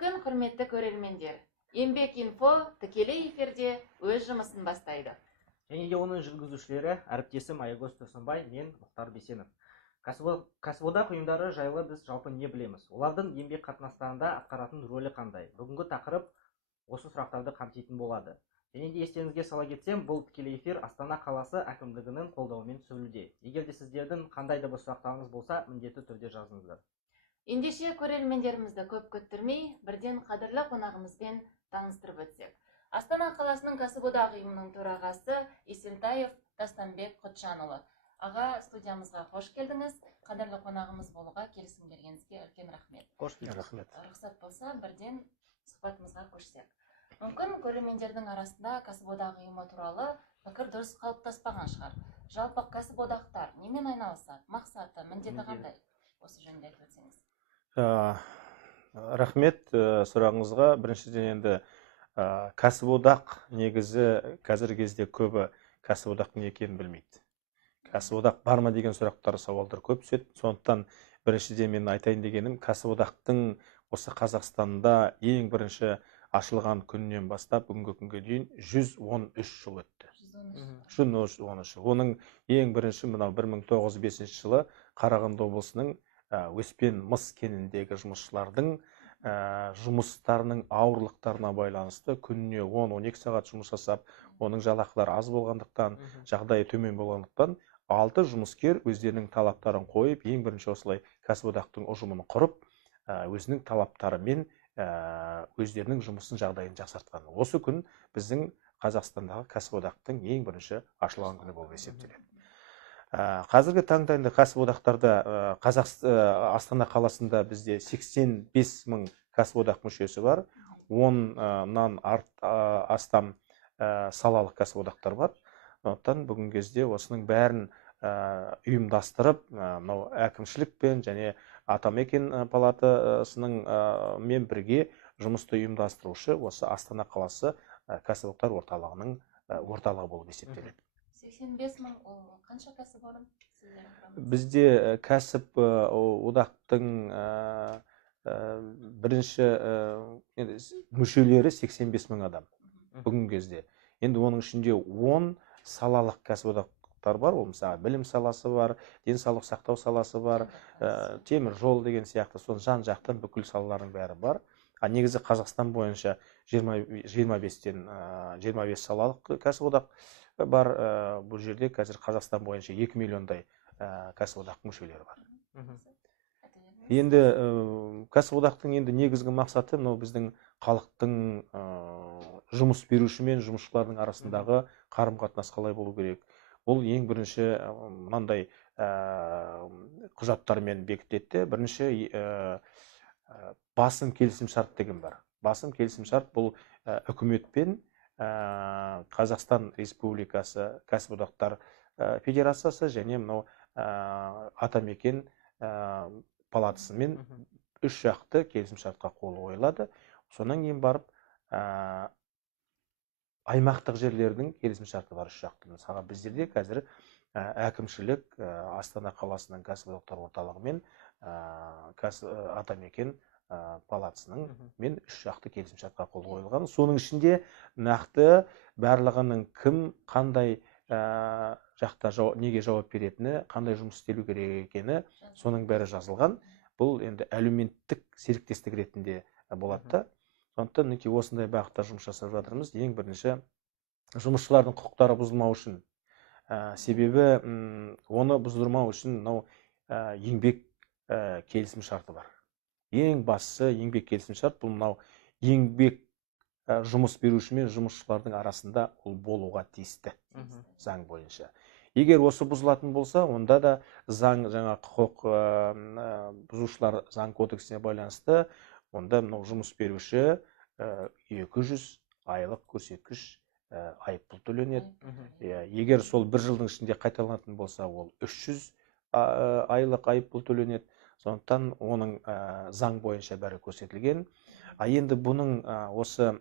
күн, құрметті көрермендер. Еңбек инфо тікелей эфирде өз жұмысын бастайды. Және де оның жүргізушілері әріптесім Аягөз Тұрсынбай, мен Мұхтар Бейсенов. Кәсіподақ ұйымдары жайлы біз жалпы не білеміз? Олардың еңбек қатынастарында атқаратын рөлі қандай? Бүгінгі тақырып осы сұрақтарды қамтитын болады. Және де естеріңізге сала кетсем, бұл тікелей эфир Астана қаласы әкімдігінің қолдауымен түсірілуде. Егер де сіздердің қандай да бір сұрақтарыңыз болса, міндетті түрде жазыңыздар. Ендеше көрермендерімізді көп күттірмей, бірден қадірлі қонағымызбен таныстырып өтсек. Астана қаласының кәсіподақ ұйымының төрағасы Есентаев Тастанбек Құтжанұлы. Аға, студиямызға қош келдіңіз. Қадірлі қонағымыз болуға келісім бергеніңізге үлкен рахмет. Қош келдіңіз. Рахмет. Рұқсат болса, бірден сұхбатымызға көшсек. Мүмкін көрермендердің арасында кәсіподақ ұйымы туралы пікір дұрыс қалыптаспаған шығар. Жалпы кәсіподақтар немен айналысады? Мақсаты, міндеті қандай? Осы жөнінде айтып өтсеңіз. Рахмет сұрағыңызға. Біріншіден енді кәсіподақ негізі қазіргі кезде көбі кәсіподақ не екенін білмейді. Кәсіподақ бар ма деген сұрақтар, сауалдар көп түседі. Сондықтан біріншіден мен айтайын дегенім, кәсіподақтың осы Қазақстанда ең бірінші ашылған күннен бастап бүгінгі күнге дейін 113 жыл өтті. 113. Оның ең бірінші мынау 1905 жылы Қарағанды облысының Өспен мыс кеніндегі жұмысшылардың жұмыстарының ауырлықтарына байланысты күніне 10-12 сағат жұмыс жасап, оның жалақылары аз болғандықтан, жағдайы төмен болғандықтан, 6 жұмыскер өздерінің талаптарын қойып, ең бірінші осылай кәсіподақтың ұжымын құрып, өзінің талаптарымен өздерінің жұмысын жағдайын жақсартқан. Осы күн біздің Қазақстандағы кәсіподақтың ең бірінші ашылған күні болып есептеледі. Қазіргі таңда енді кәсіподақтарда Астана қаласында бізде 85 мың кәсіподақ мүшесі бар. 10-нан астам салалық кәсіподақтар бар. Сондықтан бүгінгі кезде осының бәрін ұйымдастырып, әкімшілікпен және Атамекен палатасының мен бірге жұмысты ұйымдастырушы осы Астана қаласы кәсіподақтар орталығының орталығы болып есептеледі. 85 мың қанша кәсіпорын? Бізде кәсіп одақтың бірінші мүшелері 85 мың адам бүгінгі кезде. Енді оның ішінде 10 салалық кәсіподақтар бар. Ол мысалы білім саласы бар, денсаулық сақтау саласы бар, темір жол деген сияқты, соның жан-жақтан бүкіл салалардың бәрі бар. Негізі Қазақстан бойынша 25 салалық кәсіподақ бар. Бұл жерде қазір Қазақстан бойынша 2 миллиондай кәсіподақ мүшелері бар. Енді кәсіподақтың енді негізгі мақсаты біздің халықтың жұмыс беруші мен жұмысшылардың арасындағы қарым-қатынас қалай болу керек. Бұл ең бірінші мынандай құжаттармен бекітіледі. Бірінші басым келісімшарт деген бар. Басым келісімшарт бұл үкіметпен Қазақстан Республикасы кәсіподақтар федерациясы және Атамекен палатасымен 3 жақты келісімшартқа қол қойылады. Сонан кейін барып аймақтық жерлердің келісімшарты бар 3 жақты. Мысалы біздерде қазір әкімшілік Астана қаласының кәсіподақтар орталығы мен Атамекен палатасының мен 3 жақты келісімшартқа қол қойылған. Соның ішінде нақты барлығының кім қандай жақта неге жауап беретіні, қандай жұмыс істелу керек екені, соның бәрі жазылған. Бұл енді әлеуметтік серіктестік ретінде болады. Сондықтан осындай бағытта жұмыс жасап жатырмыз. Ең бірінші жұмысшылардың құқықтары бұзылмау үшін. Себебі оны бұздырмау үшін еңбек келісімшарты бар. Ең бастысы еңбек келісімшарт. Бұл еңбек жұмыс беруші мен жұмысшылардың арасында ол болуға тиісті заң бойынша. Егер осы бұзылатын болса, онда да жаңа құқық бұзушылар заң кодексіне байланысты, онда жұмыс беруші 200 айлық көрсеткіш айыппұл төленеді. Егер сол 1 жылдың ішінде қайталанатын болса, ол 300 айлық айыппұл төленеді. Сондықтан оның заң бойынша бәрі көрсетілген. Енді бұның осы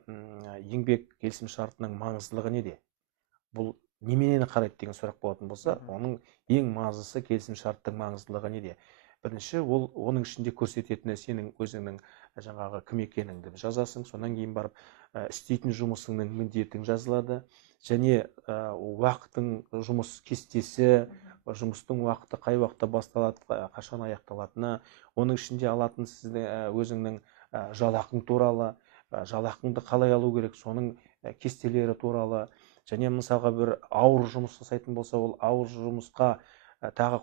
еңбек келісімшартының маңыздылығы неде? Бұл неменені қарайды деген сұрақ болатын болса, оның ең маңыздысы келісімшарттың маңыздылығы неде? бірінші ол оның ішінде көрсететіні сенің өзіңнің жаңағы кім екеніңді жазасың, содан кейін барып істейтін жұмысыңның міндетің жазылады, және уақытың, жұмыс кестесі, жұмыстың уақыты қай уақытта басталады, қашан аяқталатыны, оның ішінде алатын сіздің өзіңнің жалақың туралы, жалақыңды қалай алу керек, соның кестелері туралы, және мысалға бір ауыр жұмыс жасайтын болса, ол ауыр жұмысқа тағы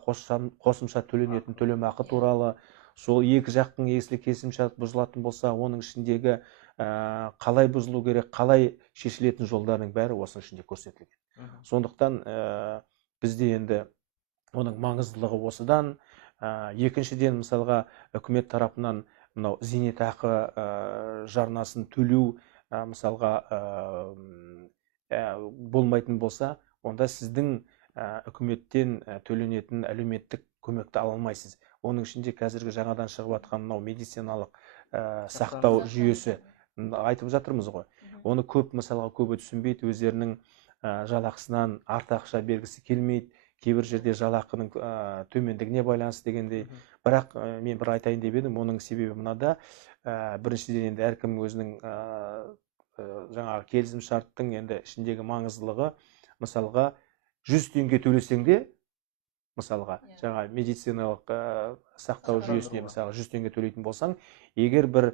қосымша төленетін төлемақы туралы, сол екі жақтың егер келісімшарт бұзылатын болса, оның ішіндегі қалай бұзылу керек, қалай шешілетін жолдардың бәрі осының ішінде көрсетілген. Сондықтан бізде енді оның маңыздылығы осыдан. Екіншіден, мысалға үкімет тарапынан мынау зейнетақы жарнасын төлеу мысалға болмайтын болса, онда сіздің үкіметтен төленетін әлеуметтік көмекті ала алмайсыз. Оның ішінде қазіргі жаңадан шығып жатқан мынау медициналық сақтау жүйесі айтып жатырмыз ғой. Оны мысалға көбі түсінбейді, өздерінің жалақысынан артық ақша бергісі келмейді, кейбір жерде жалақының төмендігіне байланысты дегендей. Бірақ мен бір айтайын деп едім, оның себебі мынада. Біріншіден енді әркім өзінің жаңағы келісім шарттың енді ішіндегі маңыздылығы, мысалға 100 теңге төлесең де, мысалға жаңа медициналық сақтау жүйесіне мысалы 100 теңге төлейтін болсаң, егер бір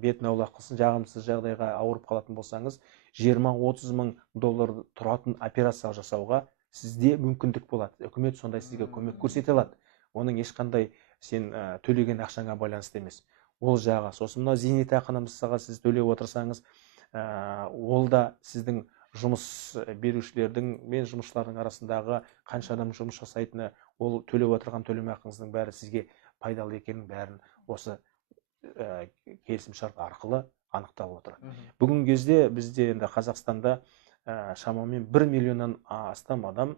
бетін аулақ қылсын, жағымсыз жағдайға ауырып қалатын болсаңыз, 20-30 мың доллар тұратын операция жасауға сізде мүмкіндік болады. Үкімет сондай сізге көмек көрсете алады. Оның ешқандай сен төлеген ақшаңа байланысты емес. Ол жағы. Сосын мына зейнетақыны мысалға сіз төлеп отырсаңыз, ол да сіздің жұмыс берушілердің мен жұмысшылардың арасындағы қанша адам жұмыс жасайтыны, ол төлеп отырған төлемақыңыздың бәрі сізге пайдалы екенін бәрін осы келісімшарт арқылы анықталып отыр. Бүгінгі кезде бізде енді Қазақстанда шамамен 1 миллионнан астам адам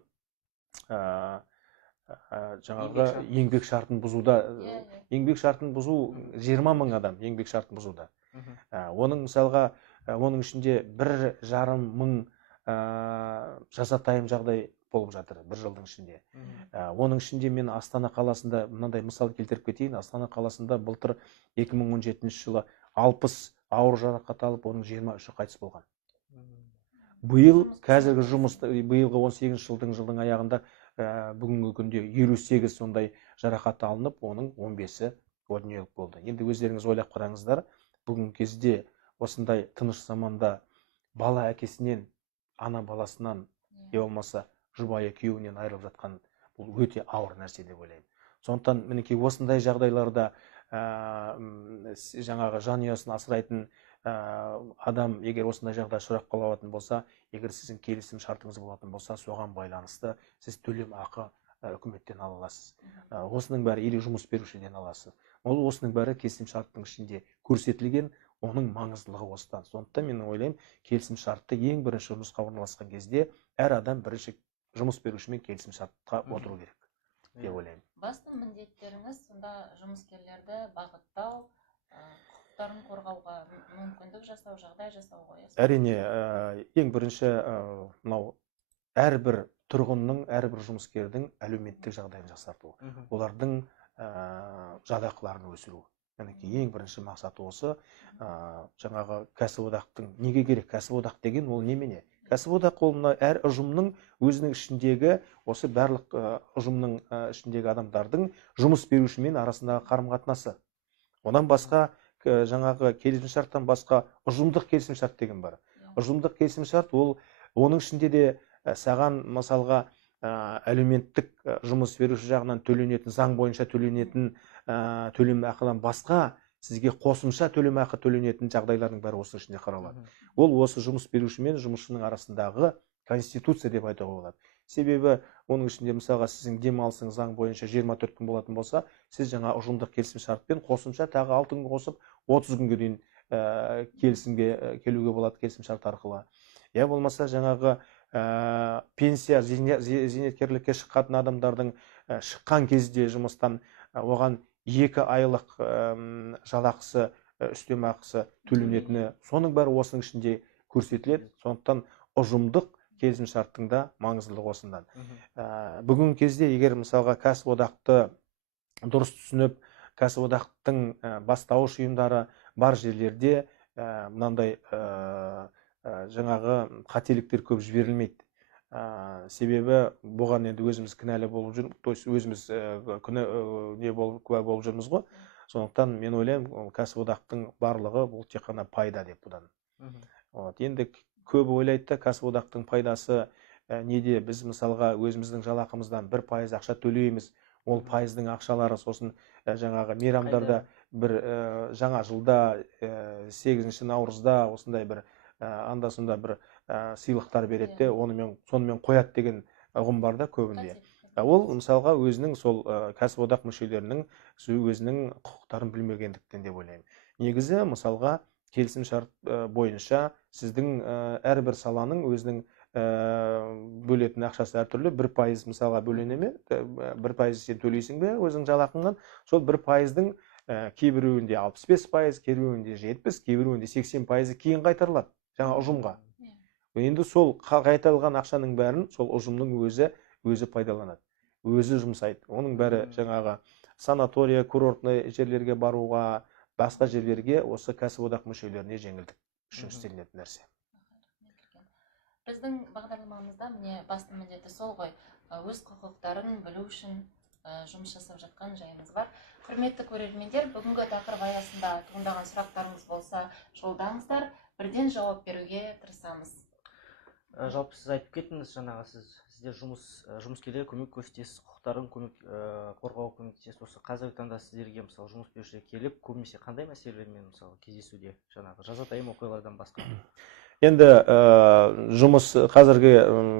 жаңағы еңбек шартын бұзуда. Еңбек шартын бұзу 20 мың адам еңбек шартын бұзуда. Оның мысалға оның ішінде 1,5 мың жазатайым жағдай болып жатыр бір жылдың ішінде. Оның ішінде мен Астана қаласында мынандай мысал келтіріп кетейін. Астана қаласында былтыр 2017 жылы 60 ауыр жарақат алып, оның 23-і қайтыс болған. Биыл қазіргі жұмыста, биылғы 18 жылдың аяғында бүгінгі күнде 58 сондай жарақат алынып, оның 15-і дүниелік болды. Енді өздеріңіз ойлап қараңыздар, бүгінгі кезде осындай тыныш заманда бала әкесінен, ана баласынан, не болмаса жұбайы күйеуінен айырылып жатқан, бұл өте ауыр нәрсе деп ойлаймын. Сондықтан мінекей осындай жағдайларда жаңағы жанұясын асырайтын адам егер осындай жағдай сұрақ қалатын болса, егер сіздің келісім шартыңыз болатын болса, соған байланысты сіз төлем ақы үкіметтен ала аласыз. Осының бәрі или жұмыс берушіден аласыз. Ол осының бәрі келісім шарттың ішінде көрсетілген, оның маңыздылығы осыдан. Сондықтан мен ойлаймын, келісім шартты ең бірінші жұмысқа орналасқан кезде әр адам бірінші жұмыс берушімен келісім шартқа отыру керек деп ойлаймын. Басты міндеттеріңіз сонда жұмыскерлерді бағыттау, құқықтарын қорғауға мүмкіндік жасау, жағдай жасау ғой. Әрине, ең бірінші мынау әрбір тұрғынның, әрбір жұмыскердің әлеуметтік жағдайын жақсарту. Олардың жалақыларын өсіру. Ең бірінші мақсаты осы. Жаңағы кәсіподақтың неге керек? Кәсіподақ деген ол немене? Кәсіподақ ол әр ұжымның өзінің ішіндегі, осы барлық ұжымның ішіндегі адамдардың жұмыс берушімен арасындағы қарым-қатынасы. Одан басқа жаңағы келісімшарттан басқа ұжымдық келісімшарт деген бар. Ұжымдық келісімшарт ол оның ішінде де саған мысалға әлеуметтік жұмыс беруші жағынан төленетін, заң бойынша төленетін төлемақыдан басқа сізге қосымша төлемақы төленетін жағдайлардың бәрі осы ішінде қаралады. Ол осы жұмыс беруші мен жұмысшының арасындағы конституция деп айтуға болады. Себебі оның ішінде мысалға сіздің демалысыңыз заң бойынша 24 күн болатын болса, сіз жаңа ұжымдық келісімшартпен қосымша тағы 6 күн қосып 30 күнге дейін келісімге келуге болады келісімшарт арқылы. Я болмаса жаңағы пенсия, зейнеткерлікке шыққан адамдардың шыққан кезде жұмыстан оған 2 айлық жалақысы, үстемақысы төленетіні, соның бәрі осының ішінде көрсетіледі. Сондықтан ұжымдық келісімшарттың да маңыздылығы осындан. Бүгінгі кезде егер мысалға кәсіподақты дұрыс түсініп, кәсіподақтың бастауыш ұйымдары бар жерлерде мынандай жаңағы қателіктер көп жіберілмейді. Себебі бұған енді өзіміз кінәлі болып жүрміз, то есть өзіміз куә болып жүрміз ғой. Сондықтан мен ойлаймын, кәсіподақтың барлығы бұл тек қана пайда деп бұдан. Енді көбі ойлайды да, кәсіподақтың пайдасы неде? Біз мысалға өзіміздің жалақымыздан 1% ақша төлейміз. Ол пайыздың ақшалары сосын жаңағы мейрамдарда, бір жаңа жылда, 8 наурызда осындай бір анда-сонда бір сыйлықтар береді де, сонымен қояды деген ұғым бар да көбінде. Ол мысалға өзінің сол кәсіподақ мүшелерінің өзінің құқықтарын білмегендіктен деп ойлаймын. Негізі мысалға келісім шарт бойынша сіздің әрбір саланың өзінің бөлетін ақшасы әртүрлі. 1% мысалға бөлене ме, 1% сен төлейсің бе өзің жалақыңнан, сол 1%-дің кейбіреуінде 65%, кейбіреуінде 70%, кейбіреуінде 80% кейін қайтарылады жаңа ұжымға. Енді сол қайтарылған ақшаның бәрін сол ұжымның өзі пайдаланады, өзі жұмсайды. Оның бәрі жаңағы санатория, курортный жерлерге баруға, басқа жерлерге осы кәсіподақ мүшелеріне жеңілдік үшін істелінетін нәрсе. Біздің бағдарламамызда міне басты міндеті сол ғой, өз құқықтарын білу үшін жұмыс жасап жатқан жайымыз бар. Құрметті көрермендер, бүгінгі тақырып аясында туындаған сұрақтарыңыз болса, жолдаңыздар, бірден жауап беруге тырысамыз. Жалпы сіз айтып кеттіңіз, жаңағы сіздер жұмыскерлерге көмек көрсетесіз, құқықтарын қорғауға көмектесесіз. Осы қазіргі таңда сіздерге мысалы жұмыс берушілер келіп, көбінесе қандай мәселелермен мысалы кездесуде, жаңағы жазатайым оқиғалардан басқа? Енді жұмыс қазіргі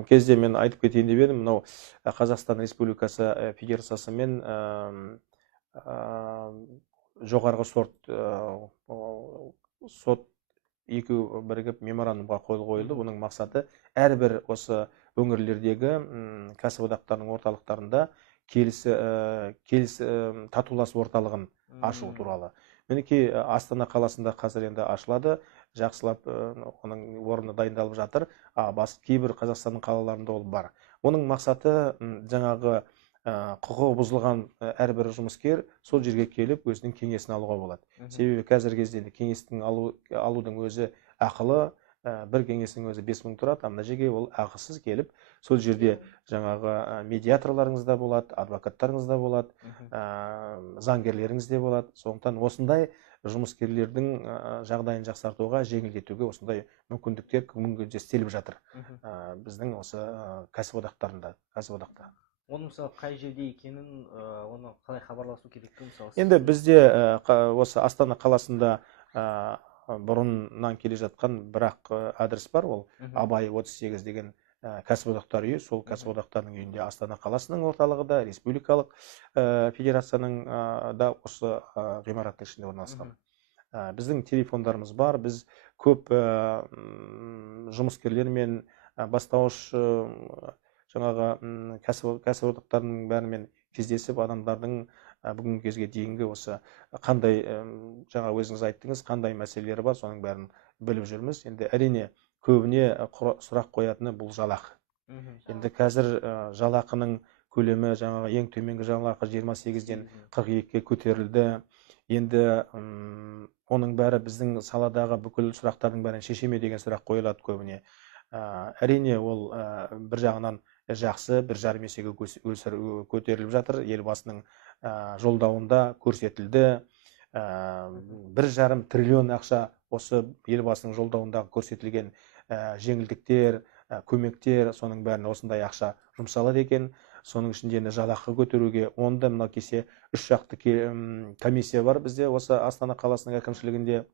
кезде мен айтып кетейін деп едім, мынау Қазақстан Республикасы Федерациясы мен жоғарғы сот екеуі бірігіп меморандумға қол қойылды. Бұның мақсаты әрбір осы өңірлердегі кәсіподақтардың орталықтарында татулас орталығын ашу туралы. Мінекей Астана қаласында қазір енді ашылады, жақсылап оның орны дайындалып жатыр. Кейбір Қазақстанның қалаларында ол бар. Оның мақсаты жаңағы құқығы бұзылған әрбір жұмыскер сол жерге келіп өзінің кеңесін алуға болады. Себебі қазіргі кезде кеңестің алудың өзі ақылы, бір кеңестің өзі 5000 тұрады, мына жерге ол ақысыз келіп, сол жерде жаңағы медиаторларыңыз да болады, адвокаттарыңыз да болады, заңгерлеріңіз де болады. Сондықтан осындай жұмыскерлердің жағдайын жақсартуға, жеңілдетуге осындай мүмкіндіктер күнде істеліп жатыр біздің осы кәсіподақтарда. Оның мысалы қай жерде екенін, оны қалай хабарласу керектігін мысалы? Енді бізде осы Астана қаласында бұрыннан келе жатқан бірақ адрес бар, ол Абай 38 деген кәсіподақтар үйі. Сол кәсіподақтардың үйінде Астана қаласының орталығы да, республикалық федерацияның да осы ғимараттың ішінде орналасқан. Біздің телефондарымыз бар, біз көп жұмыскерлермен бастауыш жаңағы кәсіподақтардың бәрімен кездесіп, адамдардың бүгінгі кезге дейінгі осы қандай, жаңа өзіңіз айттыңыз, қандай мәселелері бар, соның бәрін біліп жүрміз. Енді әрине көбіне сұрақ қоятыны бұл жалақы. Енді қазір жалақының көлемі жаңағы ең төменгі жалақы 28-ден 42-ге көтерілді. Енді оның бәрі біздің саладағы бүкіл сұрақтардың бәрін шеше ме деген сұрақ қойылады көбіне. Әрине ол бір жағынан жақсы, 1,5 есеге көтеріліп жатыр. Елбасының жолдауында көрсетілді. 1,5 триллион ақша осы елбасының жолдауындағы көрсетілген жеңілдіктер, көмектер, соның бәріне осындай ақша жұмсалады екен. Соның ішінде жалақы көтеруге онда мына кесе 3 жақты комиссия бар бізде осы Астана қаласының әкімшілігінде.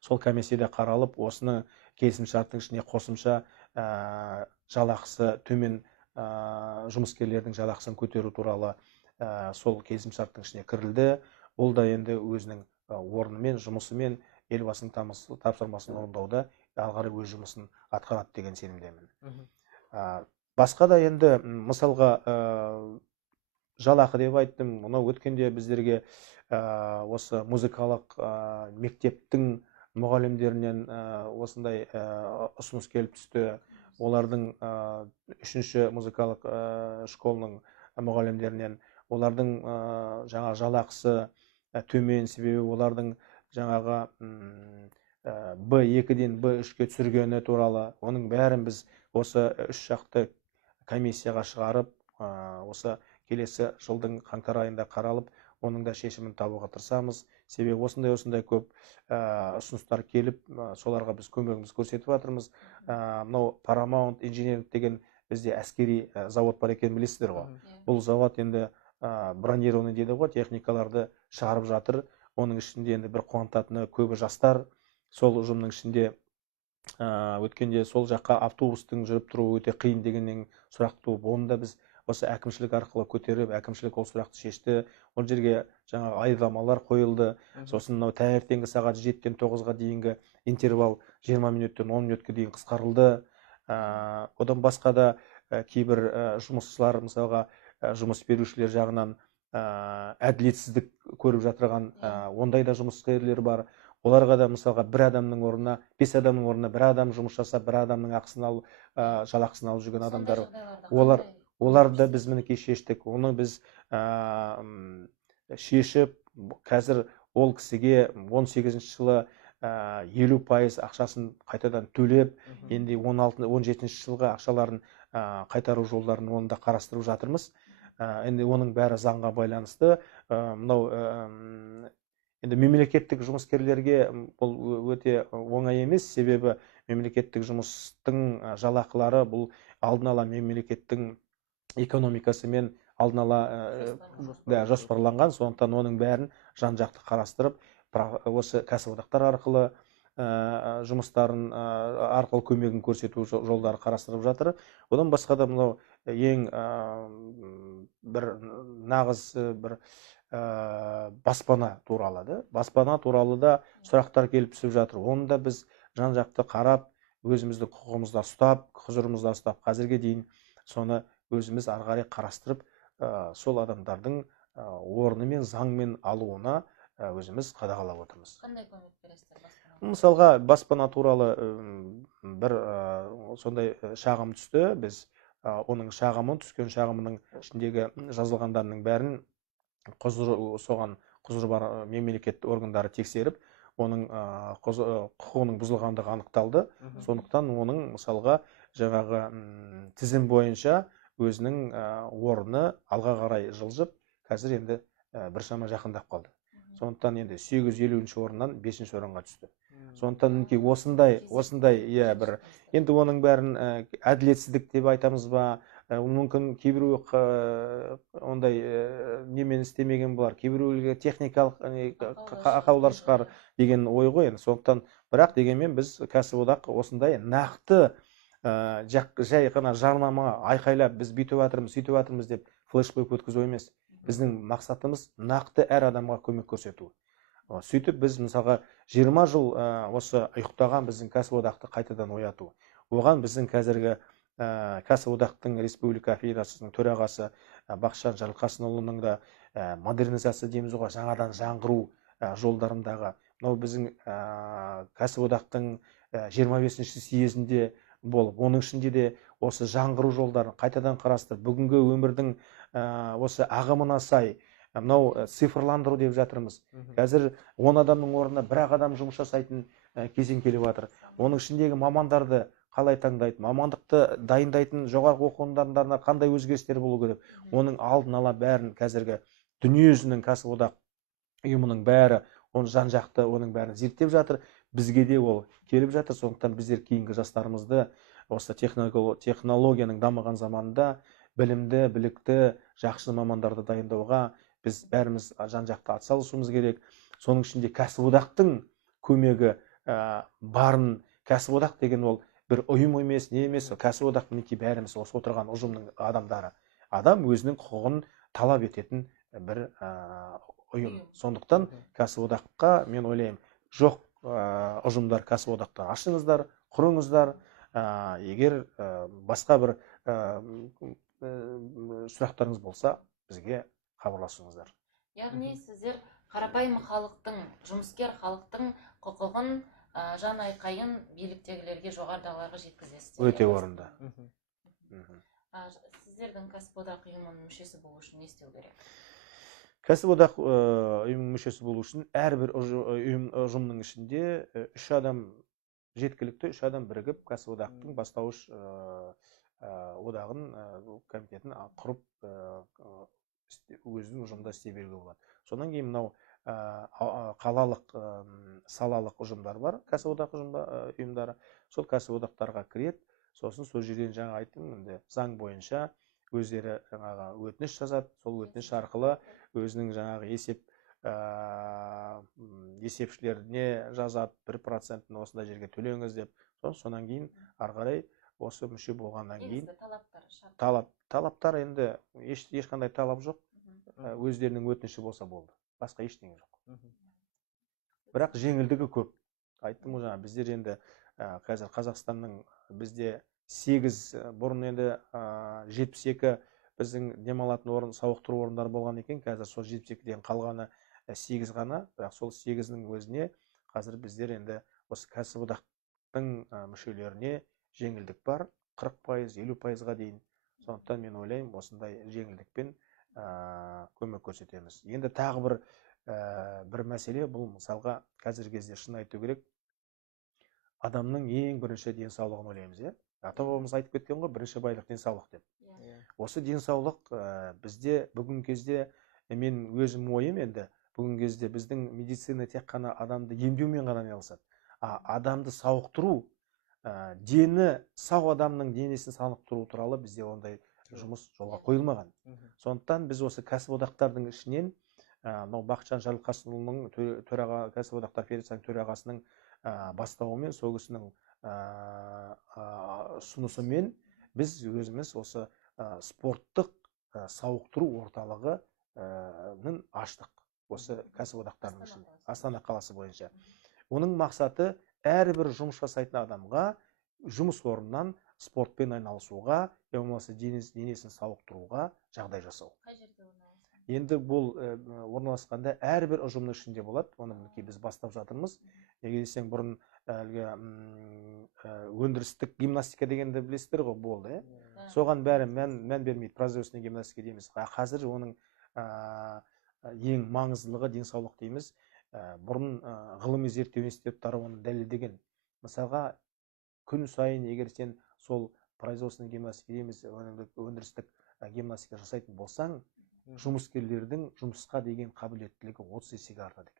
Сол комиссияда қаралып, осыны келісімшарттың ішіне қосымша жалақысы төмен жұмыскерлердің жалақысын көтеру туралы сол келісімшарттың ішіне кірілді. Ол да енді өзінің орнымен, жұмысымен елбасының тапсырмасын орындауда алғары өз жұмысын атқарады деген сенімдемін. Басқа да енді мысалға жалақы деп айттым. Мынау өткенде біздерге осы музыкалық мектептің мұғалімдерінен осындай ұсыныс келіп түсті. Олардың 3-ші музыкалық школының мұғалімдерінен олардың жаңа жалақысы төмен, себебі олардың жаңағы Б2-ден Б3-ке түсіргені туралы, оның бәрін біз осы 3 жақты комиссияға шығарып, осы келесі жылдың қаңтар айында қаралып, оның да шешімін табуға тырысамыз. Себебі осындай көп ұсыныстар келіп, соларға біз көмегіміз көрсетіп жатырмыз. Мынау Paramount Engineering деген бізде әскери завод бар екенін білесіздер ғой. Бұл завод енді бронированный дейді ғой, техникаларды шығарып жатыр. Оның ішінде енді бір қуантатыны көбі жастар. Сол ұжымның ішінде өткенде сол жаққа автобустың жүріп тұруы өте қиын дегеннен сұрақ туып, оны да біз осы әкімшілік арқылы көтеріп, әкімшілік ол сұрақты шешті. Ол жерге жаңағы айдамалар қойылды. Сосын мынау таңертеңгі сағат 7-тен 9-ға дейінгі интервал 20 минуттен 10 минутқа дейін қысқарылды. Одан басқа да кейбір жұмысшылар, мысалға жұмыс берушілер жағынан әділетсіздік көріп жатырған ондай да жұмыскерлер бар. Оларға да мысалға 5 адамның орнына 1 адам жұмыс жасап, 1 адамның ақысын алып, жалақысын алып жүрген адамдар. Оларды біз мінекей шештік. Оны біз шешіп, қазір ол кісіге 18 жылы 50% ақшасын қайтадан төлеп, енді 17 жылға ақшаларын қайтару жолдарын оны да қарастырып жатырмыз. Енді оның бәрі заңға байланысты. Мынау енді мемлекеттік жұмыскерлерге бұл өте оңай емес, себебі мемлекеттік жұмыстың жалақылары бұл алдын ала мемлекеттің экономикасымен алдын ала жоспарланған. Сондықтан оның бәрін жан-жақты қарастырып, осы кәсіподақтар арқылы жұмыстарын арқылы көмегін көрсету жолдары қарастырып жатыр. Одан басқа да мынау ең бір нағыз бір баспана туралы да сұрақтар келіп түсіп жатыр. Оны да біз жан-жақты қарап, өзімізді құқығымызда ұстап, құзырымызда ұстап, қазірге дейін соны өзіміз ары қарай қарастырып, сол адамдардың орны мен заңмен алуына өзіміз қадағалап отырмыз. Қандай көмек бересіздер баспана? Мысалға, баспана туралы бір сондай шағым түсті. Біз оның түскен шағымының ішіндегі жазылғандарының бәрін соған құзыры бар мемлекет органдары тексеріп, оның құқығының бұзылғандығы анықталды. Сондықтан оның мысалға жаңағы тізім бойынша өзінің орны алға қарай жылжып, қазір енді біршама жақындап қалды. Сондықтан енді 850 орыннан 5-ші орынға түсті. Сондықтан осындай бір енді оның бәрін әділетсіздік деп айтамыз ба, мүмкін кейбіреу ондай немен істемеген болар, кейбіреулерге техникалық ақаулар шығар деген ой ғой. Сондықтан бірақ дегенмен біз кәсіподақ осындай нақты жай ғана жарнама айқайлап біз бүйтіп жатырмыз, сөйтіп жатырмыз деп флеш қойып өткізу емес. Біздің мақсатымыз нақты әр адамға көмек көрсету. Сөйтіп біз мысалға 20 жыл осы ұйықтаған біздің кәсіподақты қайтадан ояту. Оған біздің қазіргі кәсіподақтың Республика Федерациясының төрағасы Бақытжан Жарылқасынұлының да модернизация дейміз ғой, жаңадан жаңғыру жолдарындағы. Мынау біздің кәсіподақтың 25-ші съезінде болып, оның ішінде де осы жаңғыру жолдарын қайтадан қарастырып, бүгінгі өмірдің осы ағымына сай, мынау цифрландыру деп жатырмыз. Қазір 10 адамның орнына 1 адам жұмыс жасайтын кезең келіп жатыр. Оның ішіндегі мамандарды қалай таңдайды, мамандықты дайындайтын жоғарғы оқу орындарына қандай өзгерістер болу керек, оның алдын ала бәрін қазіргі дүниежүзінің кәсіподақ ұйымының бәрі оны жан-жақты оның бәрін зерттеп жатыр. Бізге де ол келіп жатыр. Сондықтан біздер кейінгі жастарымызды осы технологияның дамыған заманында білімді, білікті, жақсы мамандарды дайындауға біз бәріміз жан-жақты атсалысуымыз керек. Соның ішінде кәсіподақтың көмегі барын, кәсіподақ деген ол бір ұйым емес, не емес, кәсіподақ мінекей бәріміз осы отырған ұжымның адамдары. Адам өзінің құқығын талап ететін бір ұйым. Сондықтан кәсіподаққа мен ойлаймын, жоқ ұжымдар кәсіподақтар ашыңыздар, құрыңыздар. Егер басқа бір сұрақтарыңыз болса, бізге хабарласыңыздар. Яғни сіздер қарапайым халықтың, жұмыскер халықтың құқығын жан айқайын биліктегілерге, жоғарыдағыларға жеткізесіздер. Өте орынды. Сіздердің кәсіподақ ұйымының мүшесі болу үшін не істеу керек? Кәсіподақ ұйымының мүшесі болу үшін әрбір ұжымның ішінде 3 адам жеткілікті, 3 адам бірігіп кәсіподақтың бастауыш одағын комитетін құрып өзінің ұжымда істей беруге болады. Содан кейін мынау қалалық салалық ұжымдар бар, кәсіподақ ұйымдары. Сол кәсіподақтарға кіреді. Сосын сол жерден жаңа айттым, енді заң бойынша өздері жаңағы өтініш жазады. Сол өтініш арқылы өзінің жаңағы есепшілеріне жазады, 1% осындай жерге төлеңіз деп. Сонан кейін ары қарай осы мүше болғаннан кейін талаптар енді ешқандай талап жоқ. Өздерінің өтініші болса болды. Басқа ештеңе жоқ. Бірақ жеңілдігі көп. Айттым ғой жаңа, біздер енді қазір Қазақстанның бізде 8 бұрын енді 72 біздің демалатын орын, сауықтыру орындары болған екен. Қазір сол 72-ден қалғаны 8 ғана. Бірақ сол 8-дің өзіне қазір біздер енді осы кәсіподақтың мүшелеріне жеңілдік бар. 40%, 50%-ға дейін. Сондықтан мен ойлаймын, осындай жеңілдікпен көмек көрсетеміз. Енді тағы бір мәселе, бұл мысалға қазіргі кезде шын айту керек, адамның ең бірінші денсаулығын ойлаймыз, иә? Ата-бабамыз айтып кеткен ғой, бірінші байлық денсаулық деп. Осы денсаулық бізде бүгінгі кезде, мен өзім ойым енді, бүгінгі кезде біздің медицина тек қана адамды емдеумен ғана айналысады. Адамды сауықтыру, дені сау адамның денесін сауықтыру туралы бізде ондай жұмыс жолға қойылмаған. Сондықтан біз осы кәсіподақтардың ішінен мынау Бақытжан Жарылқасынұлының кәсіподақтар федерациясының төрағасының бастауымен, сол кісінің ұсынысымен біз өзіміз осы спорттық сауықтыру орталығын аштық. Осы кәсіподақтардың ішінде, Астана қаласы бойынша. Оның мақсаты әрбір жұмыс жасайтын адамға жұмыс орнынан спортпен айналысуға, болмаса денесін сауықтыруға жағдай жасау. Қай жерде орналасқан? Енді бұл орналасқанда әрбір ұжымның ішінде болады. Оны біз бастап жатырмыз. Неге десең, бұрын өндірістік гимнастика дегенді білесіздер ғой, болды. Соған бәрі мән бермейді, производственный гимнастика дейміз. Қазір оның ең маңыздылығы денсаулық дейміз. Бұрын ғылыми зерттеу институттары оны дәлелдеген. Мысалға, күн сайын егер сен сол производственный гимнастика дейміз, өндірістік гимнастика жасайтын болсаң, жұмыскерлердің жұмысқа деген қабілеттілігі 30 есеге артады екен.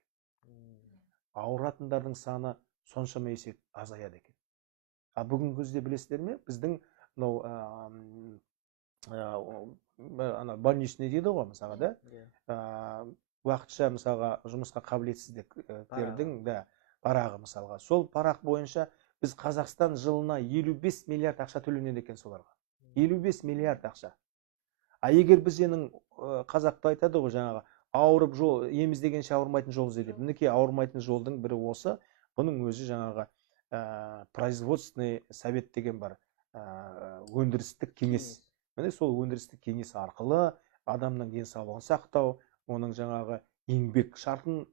Ауыратындардың саны соншама есе азаяды екен. Бүгінгі кезде білесіздер ме, біздің больничный дейді ғой, мысалға, да? Уақытша мысалға жұмысқа қабілетсіздіктердің парағы мысалға. Сол парақ бойынша біз Қазақстан жылына 55 миллиард ақша төленеді екен соларға. 55 миллиард ақша. Егер біз қазақта айтады ғой жаңағы, ауырып жол, еміз дегенше ауырмайтын жол ізде деп. Мінекей ауырмайтын жолдың бірі осы. Бұның өзі жаңағы производственный совет деген бар, өндірістік кеңес. Міне сол өндірістік кеңес арқылы адамның денсаулығын сақтау, оның жаңағы еңбек шартын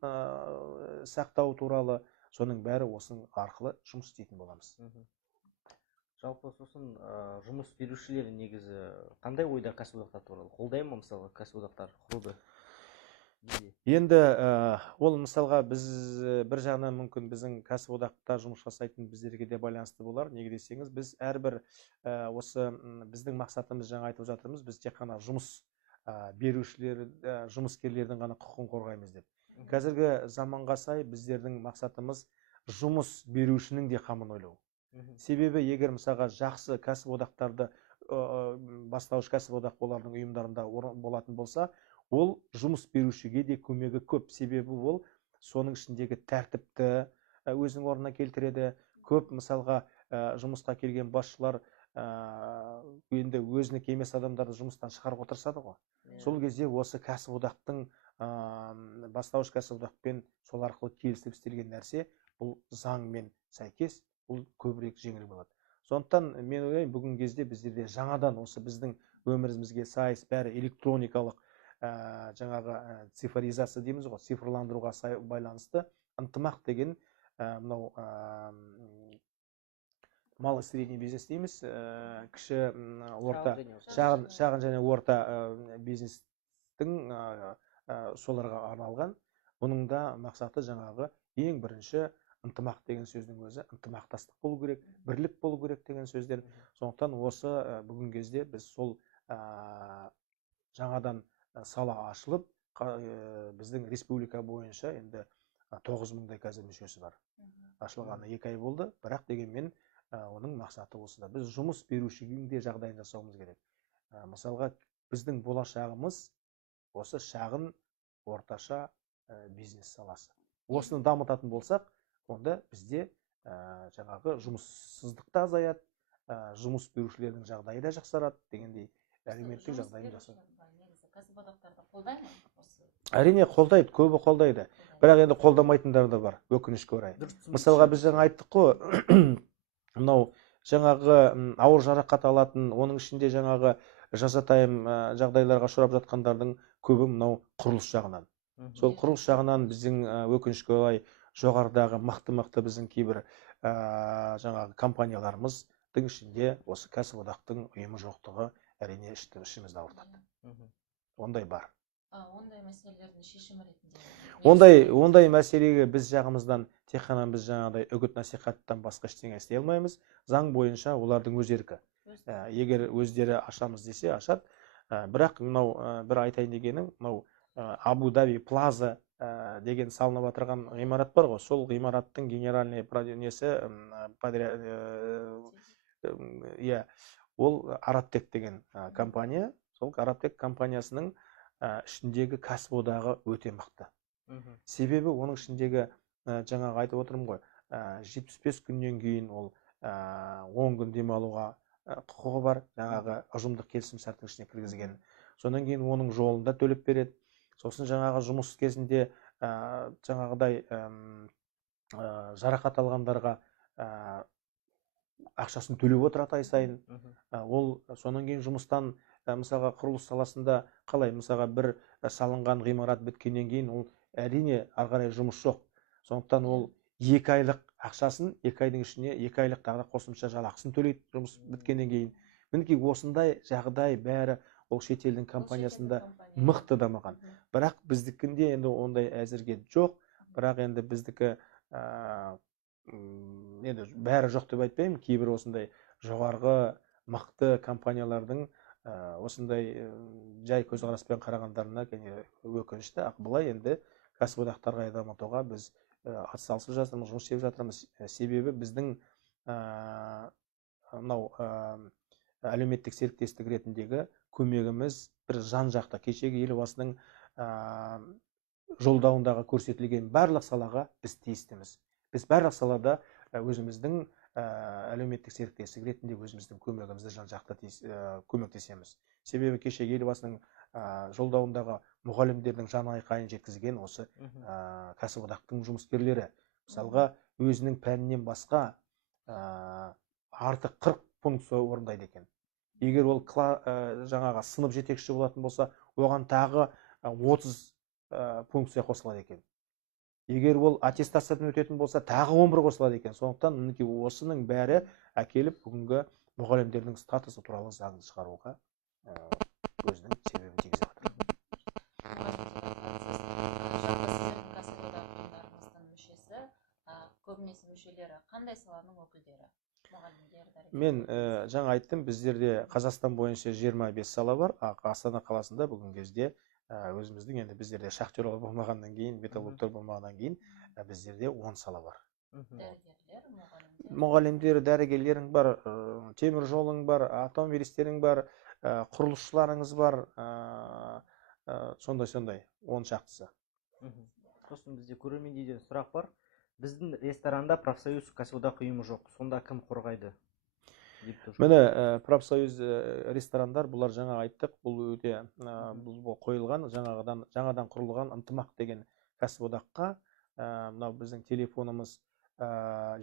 сақтау туралы, соның бәрі осының арқылы жұмыс істейтін боламыз. Жалпы сосын жұмыс берушілер негізі қандай ойда кәсіподақтар туралы? Қолдай ма мысалға кәсіподақтар құруды? Енді ол мысалға біз бір жағынан мүмкін біздің кәсіподақта жұмыс жасайтын біздерге де байланысты болар. Неге десеңіз, біз әрбір осы біздің мақсатымыз жаңа айтып жатырмыз, біз тек қана жұмыс берушілер, жұмыскерлердің ғана құқығын қорғаймыз деп. Қазіргі заманға сай біздердің мақсатымыз жұмыс берушінің де қамын ойлау. Себебі егер мысалға жақсы кәсіподақтарды, бастауыш кәсіподақ олардың ұйымдарында болатын болса, ол жұмыс берушіге де көмегі көп. Себебі ол соның ішіндегі тәртіпті өзінің орнына келтіреді. Көп мысалға жұмысқа келген басшылар енді өзінік емес адамдарды жұмыстан шығарып отырсады ғой. Сол кезде осы кәсіподақтың, бастауыш кәсіподақпен сол арқылы келісіп істелген нәрсе, бұл заңмен сәйкес, бұл көбірек жеңіл болады. Сондықтан мен ойлаймын, бүгінгі кезде біздерде жаңадан осы біздің өмірімізге сайыс бәрі электроникалық жаңағы цифризация дейміз ғой, цифрландыруға байланысты ынтымақ деген мынау мал и средний бизнес дейміз, кіші, орта, Шағын және шағын және орта бизнестің соларға арналған. Бұның да мақсаты жаңағы ең бірінші ынтымақ деген сөздің өзі ынтымақтастық болу керек, бірлік болу керек деген сөзден. Сондықтан осы бүгін кезде біз сол жаңадан сала ашылып, біздің республика бойынша енді 9.000-дай қазір мүшесі бар. Ашылғаны 2 ай болды, бірақ дегенмен оның мақсаты осында. Біз жұмыс берушінің де жағдайын жасауымыз керек. Мысалға, біздің болашағымыз осы шағын, орташа бизнес саласы. Осыны дамытатын болсақ, онда бізде жаңағы жұмыссыздық та азаяды, жұмыс берушілердің жағдайы да жақсарады дегендей әлеуметтік жағдайын жасады. Кәсіподақтарды қолдай ма? Әрине қолдайды, көбі қолдайды. Бірақ енді қолдамайтындар да бар, өкінішке орай. Мысалға, біз жаңа айттық қой, мынау жаңағы ауыр жарақат алатын, оның ішінде жаңағы жазатайым жағдайларға ұшырап жатқандардың көбі мынау құрылыс жағынан. Сол құрылыс жағынан біздің өкінішке орай жоғарыдағы мықты біздің кейбір жаңағы компанияларымыздың ішінде осы кәсіподақтың ұйымы жоқтығы әрине ішімізді ауыртады. Ондай бар. Ондай мәселелердің шешімі ретінде? Ондай мәселеге біз жағымыздан тек қана біз жаңағыдай үгіт насихаттан басқа ештеңе істей алмаймыз. Заң бойынша олардың өз еркі. Егер өздері ашамыз десе ашады. Бірақ мынау бір айтайын дегенім, мынау Абу Даби Плаза деген салынып отырған ғимарат бар ғой. Сол ғимараттың генеральный несі, ол Арабтек деген компания. Сол Арабтек компаниясының ішіндегі кәсіподағы өте мықты. Себебі оның ішіндегі жаңағы айтып отырмын ғой, 75 күннен кейін ол 10 күн демалуға құқығы бар, жаңағы ұжымдық келісім шарттың ішіне кіргізген. Содан кейін оның жолында төлеп береді. Сосын жаңағы жұмыс кезінде жаңағыдай жарақат алғандарға ақшасын төлеп отырады ай сайын. Ол сонан кейін жұмыстан, мысалға құрылыс саласында қалай, мысалға бір салынған ғимарат біткеннен кейін ол әрине ары қарай жұмыс жоқ. Сондықтан ол 2 айлық ақшасын 2 айдың ішіне 2 айлық тағы қосымша жалақысын төлейді жұмыс біткеннен кейін. Мінекей осындай жағдай бәрі ол шетелдің компаниясында мықты дамыған. Бірақ біздікінде енді ондай әзірге жоқ. Бірақ енді біздікі енді бәрі жоқ деп айтпаймын. Кейбір осындай жоғарғы мықты компаниялардың осындай жай көзқараспен қарағандарына өкінішті. Былай енді кәсіподақтарға дамытуға біз атсалысып жатырмыз, жұмыс істеп жатырмыз. Себебі біздің мынау әлеуметтік серіктестік ретіндегі көмегіміз бір жан жақты. Кешегі елбасының жолдауындағы көрсетілген барлық салаға біз тиістіміз. Біз барлық салада өзіміздің әлеуметтік серіктестік ретінде өзіміздің көмегімізді жан жақты көмектесеміз. Себебі кешегі елбасының жолдауындағы мұғалімдердің жан айқайын жеткізген осы кәсіподақтың жұмыскерлері. Мысалға, өзінің пәнінен басқа артық 40 функция орындайды екен. Егер ол жаңағы сынып жетекші болатын болса, оған тағы 30 функция қосылады екен. Егер ол аттестациядан өтетін болса, тағы 11 қосылады екен. Сондықтан осының бәрі әкеліп бүгінгі мұғалімдердің статусы туралы заңды шығаруға өзінің себебін тигізіп жатыр. Көбінесе мүшелері қандай саланың өкілдері? Мен жаңа айттым, біздерде Қазақстан бойынша 25 сала бар. Астана қаласында бүгін кезде өзіміздің енді біздерде шахтерлар болмағаннан кейін, металлургтер болмағаннан кейін біздерде 10 сала бар. Мұғалімдер, дәрігерлерің бар, темір жолың бар, автомобилистерің бар, құрылысшыларыңыз бар, сондай 10 шақтысы. Сосын бізде көрермендерден сұрақ бар. Біздің ресторанда профсоюз кәсіподақ ұйымы жоқ. Сонда кім қорғайды? Міне, профсоюз ресторандар, бұлар жаңа айттық, бұл өте қойылған, жаңадан құрылған ынтымақ деген кәсіподаққа. Мынау біздің телефонымыз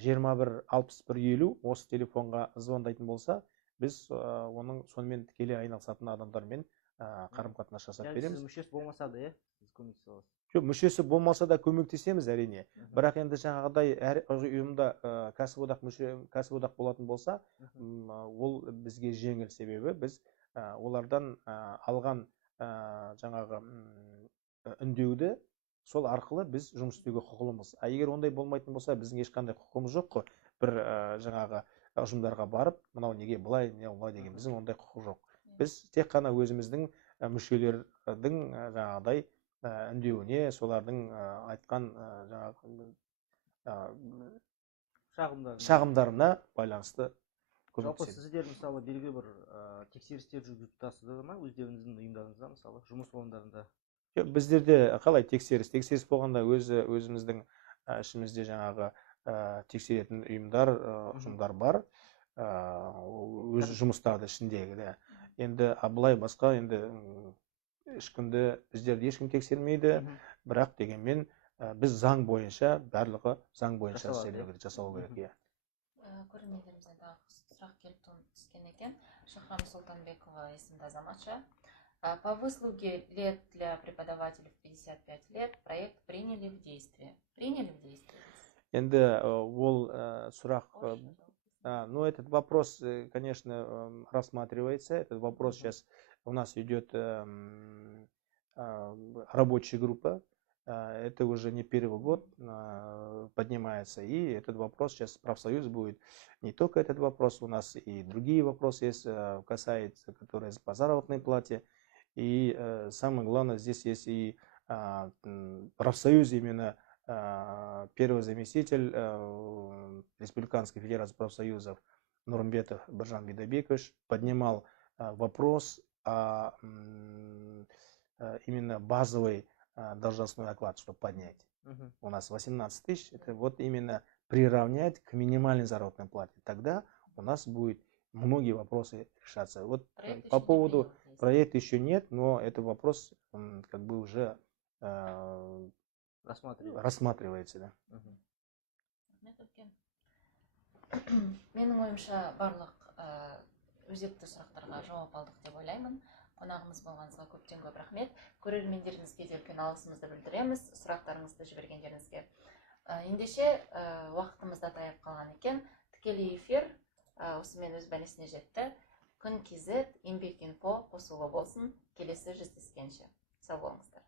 21-61-50, осы телефонға звондайтын болса, біз оның сонымен тікелей айналысатын адамдармен қарым-қатынас жасап береміз. Сіз мүшесі болмаса да, сіз көмектесе аласыз. жоқ, мүшесі болмаса да көмектесеміз әрине. Бірақ енді жаңағыдай әр ұйымда кәсіподақ болатын болса, ол бізге жеңіл, себебі біз олардан алған жаңағы үндеуді сол арқылы біз жұмыс істеуге құқылымыз. Егер ондай болмайтын болса, біздің ешқандай құқығымыз жоқ қой. Бір жаңағы ұжымдарға барып, мынау неге былай, не олай деген біздің ондай құқық жоқ. Біз тек қана өзіміздің мүшелердің жаңағыдай үндеуіне, солардың айтқан шағымдарына байланысты жалпы көмектеседі. сіздер мысалы белгілі бір тексерістер жүргізіп тұрсыздар ма өздеріңіздің ұйымдарыңызда, мысалы жұмыс орындарында? Біздерде қалай тексеріс болғанда өзіміздің ішімізде жаңағы тексеретін ұйымдар, ұжымдар бар, өз жұмыстарды ішіндегі. Енді былай басқа енді ешкімді біздерді ешкім тексермейді, бірақ дегенмен біз заң бойынша, барлығы заң бойынша жасалу керек. Көрермендерімізден тағы сұрақ келіп түскен екен. Шахрам Султанбекова есімді азаматша. По выслуге лет для преподавателей в 55 лет проект приняли в действие. Приняли в действие? Енді ол сұрақ, ну, этот вопрос, конечно, рассматривается. Этот вопрос сейчас у нас идет рабочая группа. Это уже не первый год поднимается. И этот вопрос сейчас профсоюз будет. Не только этот вопрос, у нас и другие вопросы есть, касается, которые по заработной плате. И самое главное, здесь есть и профсоюз, именно первый заместитель Республиканской Федерации профсоюзов Нурмбетов Биржан Бидайбекович поднимал вопрос о именно базовый должностной оклад, чтобы поднять. У нас 18 тысяч, это вот именно приравнять к минимальной заработной плате. Тогда у нас будет многие вопросы решаться. Вот по поводу проекта еще нет, но этот вопрос как бы уже рассматривается. Да. Менің ойымша барлық өзекті сұрақтарға жауап алдық деп ойлаймын. Қонағымыз болғаныңызға көптен көп рахмет. Көрермендеріңізге де үлкен алғысымызды білдіреміз, сұрақтарыңызды жібергендеріңізге. Ендеше уақытымыз да таяп қалған екен. Тікелей эфир осымен өз бәлесіне жетті. Күн KZ, Еңбек Инфо қосулы болсын. Келесі жүздескенше. Сау болыңыздар.